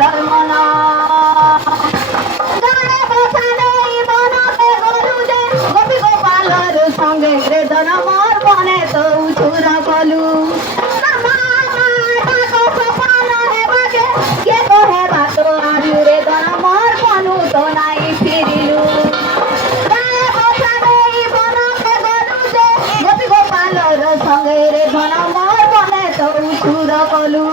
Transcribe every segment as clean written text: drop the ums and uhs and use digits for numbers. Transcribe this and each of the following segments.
গোপালর মন গায়ে বসা নেই বনতে গরু যে গোপী গোপালর সঙ্গে রে ধনমর বনে তো উছুর বলু রে ধনমর বনু তো নাই ফিরিলু গোপী গোপালর সঙ্গে রে ধনমর বনে তো উছুর বলু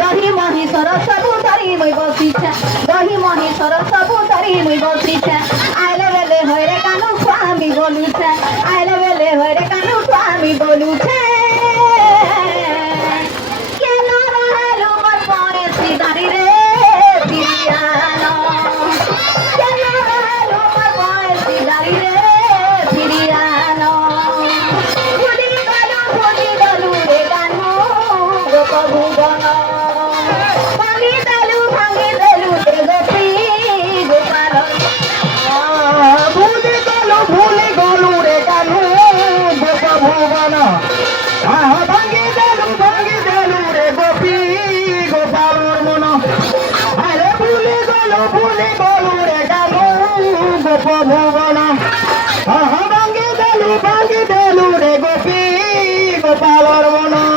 দহি মহিষর সবু ধরি মুই বসিছে দহি মহিষর সবু ধরি মুই বসিছে আইলে বেলে হইরে কানু স্বামী বলুছে আইলে বেলে হইরে কানু স্বামী বলুছে কেন রহেলু মোর বয়সী দাঁড়ি রে ফিরিয়ানো কেন রহেলু মোর বয়সী দাঁড়ি রে ফিরিয়ানো ভুলি গলু রে গানু গোপ ভুবন ভাঙি দেলু রে গোপী গোপাল ভুলি গলু রে কানু গোপ ভুবন ভাঙি দেলু রে গোপী গোপালর মন আরে ভুলি গলু রে কানু গোপ ভুবন ভাঙি দেলু রে গোপী গোপালর মন